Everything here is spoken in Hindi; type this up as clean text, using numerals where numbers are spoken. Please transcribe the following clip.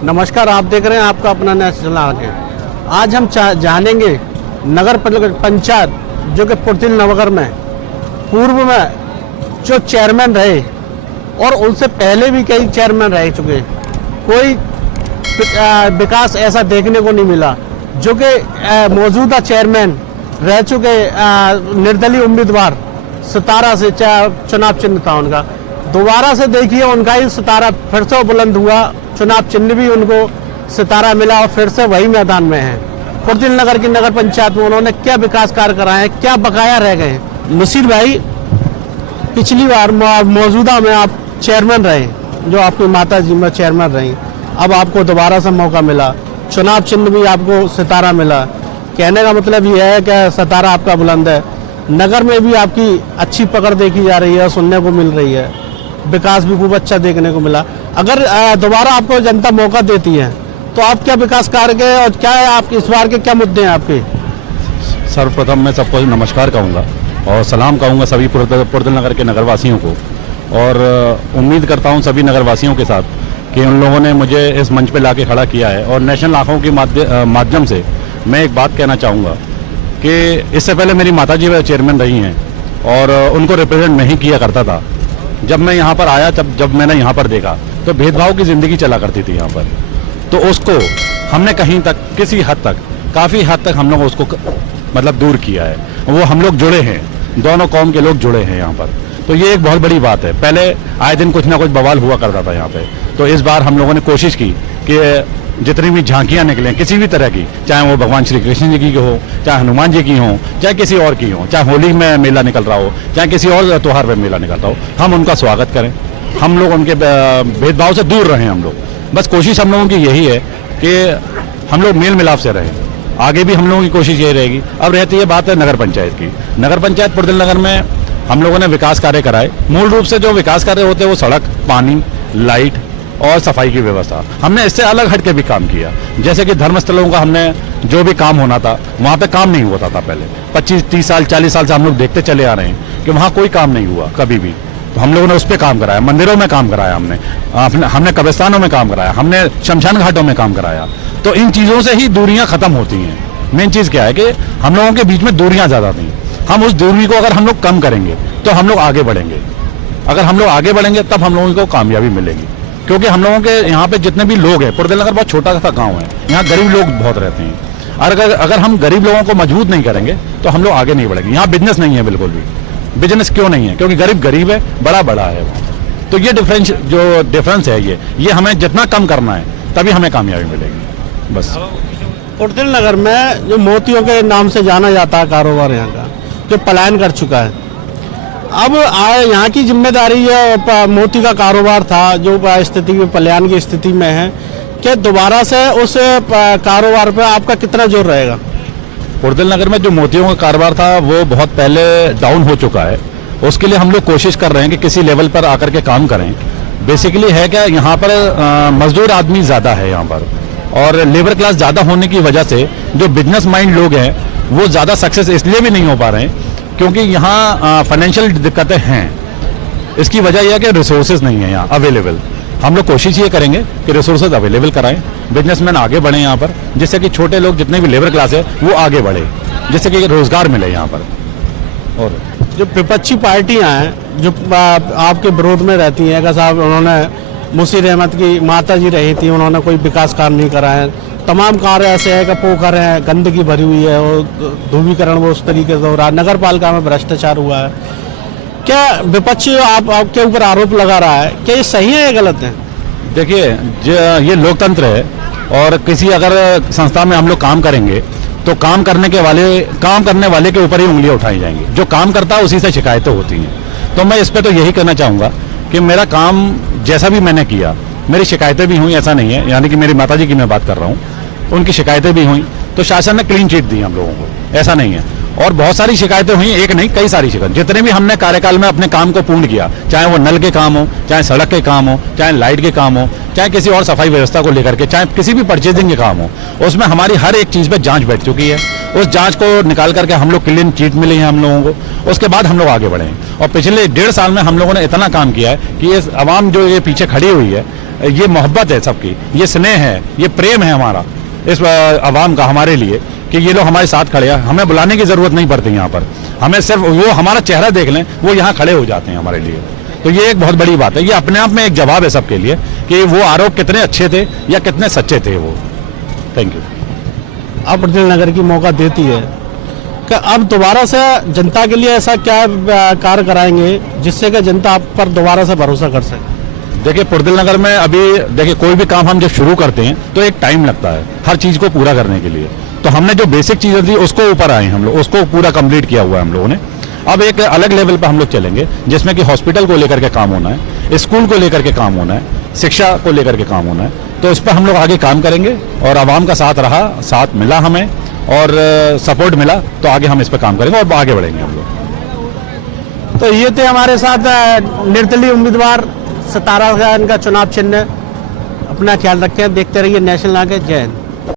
नमस्कार, आप देख रहे हैं आपका अपना नेशनल आगे। आज हम जानेंगे नगर पंचायत जो कि पुर्तिल नगर में पूर्व में जो चेयरमैन रहे और उनसे पहले भी कई चेयरमैन रह चुके, कोई विकास ऐसा देखने को नहीं मिला। जो कि मौजूदा चेयरमैन रह चुके निर्दलीय उम्मीदवार सितारा से चुनाव चिन्ह था उनका, दोबारा से देखिए उनका ही सितारा फिर से बुलंद हुआ, चुनाव चिन्ह भी उनको सितारा मिला और फिर से वही मैदान में है। पुर्तिल नगर की नगर पंचायत में उन्होंने क्या विकास कार्य कराए हैं, क्या बकाया रह गए। नसीर भाई, पिछली बार मौजूदा में आप चेयरमैन रहे, जो आपकी माता जी में चेयरमैन रही, अब आपको दोबारा से मौका मिला, चुनाव चिन्ह भी आपको सितारा मिला। कहने का मतलब ये है कि सितारा आपका बुलंद है, नगर में भी आपकी अच्छी पकड़ देखी जा रही है, सुनने को मिल रही है, विकास भी खूब अच्छा देखने को मिला। अगर दोबारा आपको जनता मौका देती है तो आप क्या विकास कार्य के और क्या आप इस बार के क्या मुद्दे हैं आपके? सर्वप्रथम मैं सबको नमस्कार कहूँगा और सलाम कहूँगा सभी पुर्तिल नगर के नगरवासियों को, और उम्मीद करता हूँ सभी नगरवासियों के साथ कि उन लोगों ने मुझे इस मंच पे लाके खड़ा किया है। और नेशनल आँखों के माध्यम से मैं एक बात कहना चाहूँगा कि इससे पहले मेरी माताजी चेयरमैन रही हैं और उनको रिप्रेजेंट नहीं किया करता था। जब मैं यहाँ पर आया, जब मैंने यहाँ पर देखा तो भेदभाव की ज़िंदगी चला करती थी यहाँ पर, तो उसको हमने कहीं तक, किसी हद तक, काफ़ी हद तक हम लोग उसको मतलब दूर किया है। वो हम लोग जुड़े हैं, दोनों कौम के लोग जुड़े हैं यहाँ पर, तो ये एक बहुत बड़ी बात है। पहले आए दिन कुछ ना कुछ बवाल हुआ करता था यहाँ पे, तो इस बार हम लोगों ने कोशिश की कि जितनी भी झांकियाँ निकलें किसी भी तरह की, चाहे वो भगवान श्री कृष्ण जी की हो, चाहे हनुमान जी की हो, चाहे किसी और की हो, चाहे होली में मेला निकल रहा हो, चाहे किसी और त्यौहार पे मेला निकल रहा हो, हम उनका स्वागत करें। हम लोग उनके भेदभाव से दूर रहें। हम लोग बस कोशिश हम लोगों की यही है कि हम लोग मेल मिलाप से रहें। आगे भी हम लोगों की कोशिश यही रहेगी। अब रहती है बात है नगर पंचायत की। नगर पंचायत पुर्तिल नगर में हम लोगों ने विकास कार्य कराए। मूल रूप से जो विकास कार्य होते हैं वो सड़क, पानी, लाइट और सफाई की व्यवस्था। हमने इससे अलग हट के भी काम किया। जैसे कि धर्मस्थलों का हमने जो भी काम होना था वहाँ पे काम नहीं होता था पहले 25-30 साल 40 साल से हम लोग देखते चले आ रहे हैं कि वहाँ कोई काम नहीं हुआ कभी भी, तो हम लोगों ने उस पर काम कराया। मंदिरों में काम कराया, हमने कब्रिस्तानों में काम कराया, हमने शमशान घाटों में काम कराया। तो इन चीज़ों से ही दूरियाँ खत्म होती हैं। मेन चीज़ क्या है कि हम लोगों के बीच में दूरियाँ ज़्यादा थी। हम उस दूरी को अगर हम लोग कम करेंगे तो हम लोग आगे बढ़ेंगे। अगर हम लोग आगे बढ़ेंगे तब हम लोगों को कामयाबी मिलेगी। क्योंकि हम लोगों के यहाँ पे जितने भी लोग हैं, पुर्तिल नगर बहुत छोटा सा गांव है, यहाँ गरीब लोग बहुत रहते हैं। और अगर हम गरीब लोगों को मजबूत नहीं करेंगे तो हम लोग आगे नहीं बढ़ेंगे। यहाँ बिजनेस नहीं है बिल्कुल भी। बिजनेस क्यों नहीं है? क्योंकि गरीब गरीब है, बड़ा बड़ा है। तो ये डिफरेंस है, ये हमें जितना कम करना है तभी हमें कामयाबी मिलेगी। बस पुर्तिल नगर में जो मोतियों के नाम से जाना जाता है कारोबार यहाँ का, जो पलायन कर चुका है, अब यहाँ की जिम्मेदारी है। मोती का कारोबार था जो स्थिति में पलायन की स्थिति में है, कि दोबारा से उस कारोबार पे आपका कितना जोर रहेगा? पुर्तिल नगर में जो मोतियों का कारोबार था वो बहुत पहले डाउन हो चुका है। उसके लिए हम लोग कोशिश कर रहे हैं कि किसी लेवल पर आकर के काम करें। बेसिकली है क्या, यहाँ पर मजदूर आदमी ज़्यादा है यहाँ पर, और लेबर क्लास ज़्यादा होने की वजह से जो बिजनेस माइंड लोग हैं वो ज़्यादा सक्सेस इसलिए भी नहीं हो पा रहे हैं क्योंकि यहाँ फाइनेंशियल दिक्कतें हैं। इसकी वजह यह है कि रिसोर्सेज नहीं है यहाँ अवेलेबल। हम लोग कोशिश ये करेंगे कि रिसोर्सेज अवेलेबल कराएं, बिजनेसमैन आगे बढ़ें यहाँ पर, जिससे कि छोटे लोग जितने भी लेबर क्लास है वो आगे बढ़े, जिससे कि रोजगार मिले यहाँ पर। और जो विपक्षी पार्टियां हैं जो आपके विरोध में रहती हैं, साहब उन्होंने मुशीर अहमद की माता जी रही थी, उन्होंने कोई विकास कार्य नहीं कराए, तमाम कार्य ऐसे है कि पोखर है, गंदगी भरी हुई है, वो ध्रुवीकरण वो उस तरीके से हो रहा है, नगर पालिका में भ्रष्टाचार हुआ है। क्या विपक्षी आपके ऊपर आरोप लगा रहा है, क्या ये सही है या गलत है? देखिए, ये लोकतंत्र है और किसी अगर संस्था में हम लोग काम करेंगे तो काम करने वाले के ऊपर ही उंगलियां उठाई जाएंगी। जो काम करता है उसी से शिकायतें होती हैं। तो मैं इस पर तो यही कहना चाहूँगा कि मेरा काम जैसा भी मैंने किया, मेरी शिकायतें भी हुई, ऐसा नहीं है। यानी कि मेरी माताजी की मैं बात कर रहा हूँ, उनकी शिकायतें भी हुई तो शासन ने क्लीन चिट दी हम लोगों को, ऐसा नहीं है। और बहुत सारी शिकायतें हुई, एक नहीं कई सारी शिकायत। जितने भी हमने कार्यकाल में अपने काम को पूर्ण किया, चाहे वो नल के काम हो, चाहे सड़क के काम हो, चाहे लाइट के काम हो, चाहे किसी और सफाई व्यवस्था को लेकर के, चाहे किसी भी परचेजिंग के काम हो, उसमें हमारी हर एक चीज़ पे जांच बैठ चुकी है। उस जांच को निकाल करके हम लोग क्लीन चिट मिली है हम लोगों को, उसके बाद हम लोग आगे बढ़े हैं। और पिछले 1.5 साल में हम लोगों ने इतना काम किया है कि ये आवाम जो ये पीछे खड़ी हुई है ये मोहब्बत है सबकी, ये स्नेह है, ये प्रेम है हमारा इस आवाम का हमारे लिए कि ये लोग हमारे साथ खड़े हैं। हमें बुलाने की ज़रूरत नहीं पड़ती यहाँ पर, हमें सिर्फ वो हमारा चेहरा देख लें, वो यहाँ खड़े हो जाते हैं हमारे लिए। तो ये एक बहुत बड़ी बात है, ये अपने आप में एक जवाब है सबके लिए कि वो आरोप कितने अच्छे थे या कितने सच्चे थे वो। Thank you. अब प्रज्वल नगर की मौका देती है कि अब दोबारा से जनता के लिए ऐसा क्या कार्य कराएंगे जिससे कि जनता आप पर दोबारा से भरोसा कर सके? देखिए पुर्दिल नगर में अभी देखिए कोई भी काम हम जब शुरू करते हैं तो एक टाइम लगता है हर चीज़ को पूरा करने के लिए। तो हमने जो बेसिक चीज़ें थी उसको ऊपर आए हम लोग, उसको पूरा कंप्लीट किया हुआ है हम लोगों ने। अब एक अलग लेवल पे हम लोग चलेंगे जिसमें कि हॉस्पिटल को लेकर के काम होना है, स्कूल को लेकर के काम होना है, शिक्षा को लेकर के काम होना है। तो इस पर हम लोग आगे काम करेंगे और आवाम का साथ रहा, साथ मिला हमें और सपोर्ट मिला तो आगे हम इस पर काम करेंगे और आगे बढ़ेंगे हम लोग। तो ये थे हमारे साथ निर्दलीय उम्मीदवार सितारा खान का चुनाव चिन्ह। अपना ख्याल रखें, देखते रहिए नेशनल आगे। जय हिंद।